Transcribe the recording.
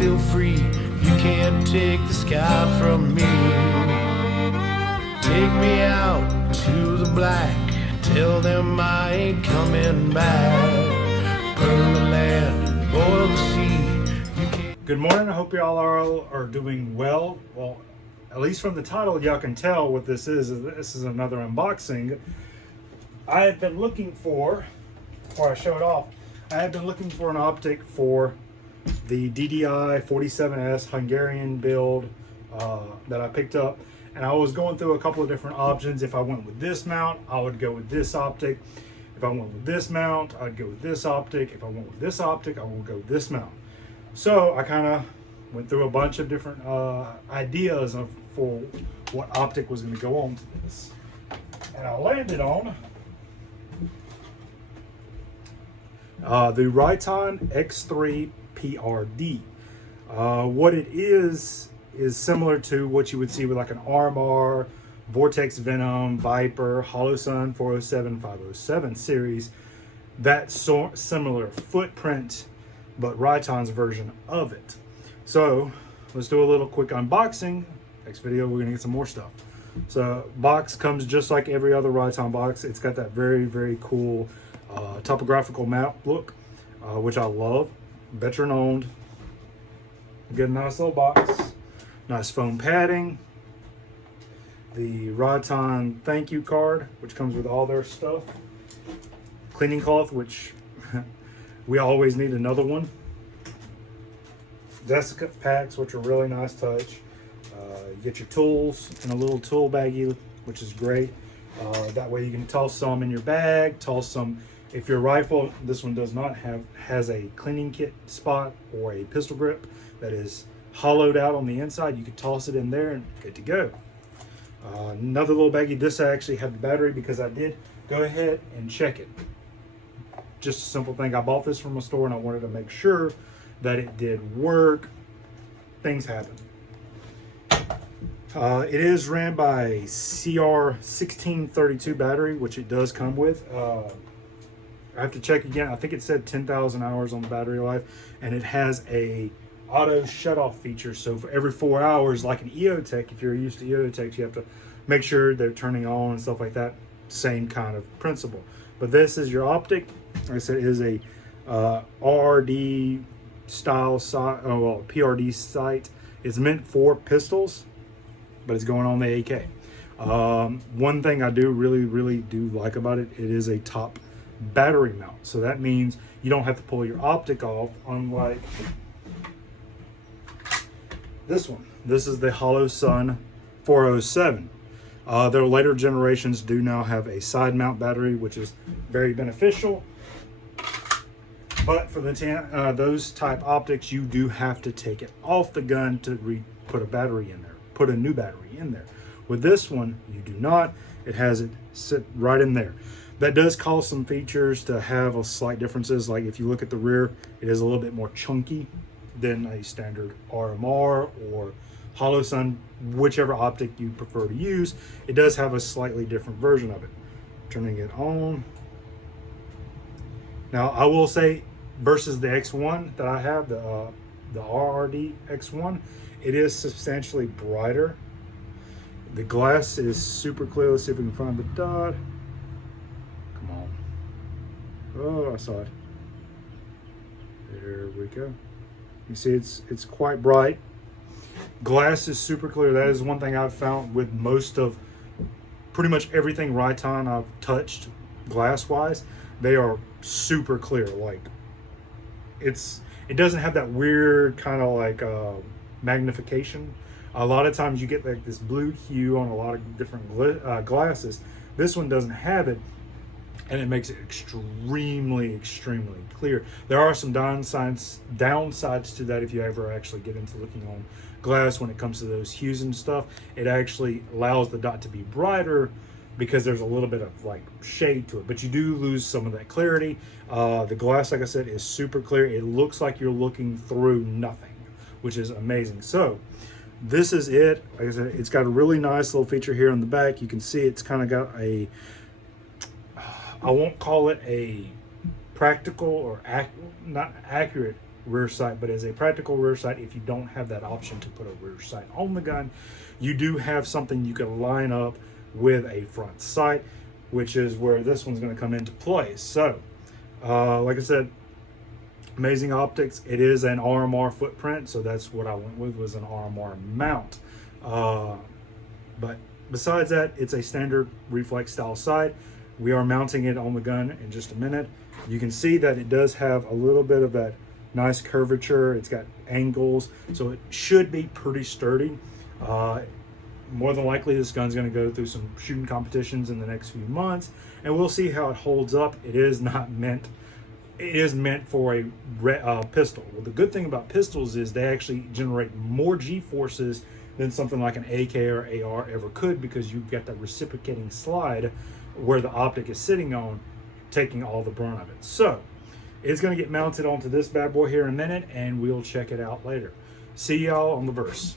still free. You can't take the sky from me. Take me out to the black. Tell them I ain't coming back. Burn the land, boil the sea. You can't. Good morning. I hope y'all are doing well. Well, at least from the title, y'all can tell what this is. This is another unboxing. I have been looking for, before I show it off, I have been looking for an optic for the DDI 47S Hungarian build that I picked up. And I was going through a couple of different options. If I went with this mount, I would go with this optic. If I went with this mount, I'd go with this optic. If I went with this optic, I would go with this mount. So I kind of went through a bunch of different ideas for what optic was going to go on to this. And I landed on the Riton X3 PRD. What it is similar to what you would see with like an RMR, Vortex Venom, Viper, HoloSun 407, 507 series. That similar footprint, but Riton's version of it. So let's do a little quick unboxing. Next video, we're gonna get some more stuff. So box comes just like every other Riton box. It's got that very, very cool topographical map look, which I love. Veteran owned. Get a nice little box. Nice foam padding. The Riton thank you card, which comes with all their stuff. Cleaning cloth, which we always need another one. Desiccant packs, which are really nice touch. You get your tools in a little tool baggie, which is great. That way you can toss some in your bag, toss some. If your rifle, this one does not has a cleaning kit spot or a pistol grip that is hollowed out on the inside, you can toss it in there and good to go. Another little baggie. This I actually have the battery because I did go ahead and check it. Just a simple thing. I bought this from a store and I wanted to make sure that it did work. Things happen. It is ran by a CR1632 battery, which it does come with. I have to check again. I think it said 10,000 hours on the battery life, and it has a auto shut-off feature. So for every 4 hours, like an EOTech, if you're used to EOTechs, you have to make sure they're turning on and stuff like that. Same kind of principle. But this is your optic. Like I said, it is a RRD style PRD sight. It's meant for pistols, but it's going on the AK. One thing I do really do like about it, it is a top battery mount. So that means you don't have to pull your optic off, unlike this one. This is the HoloSun 407. Their later generations do now have a side mount battery, which is very beneficial. But for the those type optics, you do have to take it off the gun to put a battery in there, put a new battery in there. With this one, you do not. It has it sit right in there. That does cause some features to have a slight differences. Like if you look at the rear, it is a little bit more chunky than a standard RMR or HoloSun, whichever optic you prefer to use. It does have a slightly different version of it. Turning it on. Now I will say, versus the X1 that I have, the RRD X1, it is substantially brighter. The glass is super clear. Let's see if we can find the dot. Come on. Oh, I saw it. There we go. You see it's quite bright. Glass is super clear. That is one thing I've found with most of, pretty much everything Riton I've touched glass wise. They are super clear. Like it doesn't have that weird kind of like magnification. A lot of times you get like this blue hue on a lot of different glasses. This one doesn't have it, and it makes it extremely clear. There are some downsides to that if you ever actually get into looking on glass when it comes to those hues and stuff. It actually allows the dot to be brighter because there's a little bit of like shade to it, but you do lose some of that clarity. The glass, like I said, is super clear. It looks like you're looking through nothing, which is amazing. So this is it. Like I said, it's got a really nice little feature here on the back. You can see it's kind of got a, I won't call it a practical or not accurate rear sight. But as a practical rear sight, if you don't have that option to put a rear sight on the gun, you do have something you can line up with a front sight, which is where this one's going to come into play. So like I said, amazing optics. It is an RMR footprint, so that's what I went with, was an RMR mount. But besides that, it's a standard reflex style sight. We are mounting it on the gun in just a minute. You can see that it does have a little bit of that nice curvature. It's got angles, so it should be pretty sturdy. More than likely, this gun's going to go through some shooting competitions in the next few months, and we'll see how it holds up. It is meant for a pistol. Well, the good thing about pistols is they actually generate more G-forces than something like an AK or AR ever could, because you've got that reciprocating slide where the optic is sitting on, taking all the brunt of it. So it's going to get mounted onto this bad boy here in a minute, and we'll check it out later. See y'all on the verse.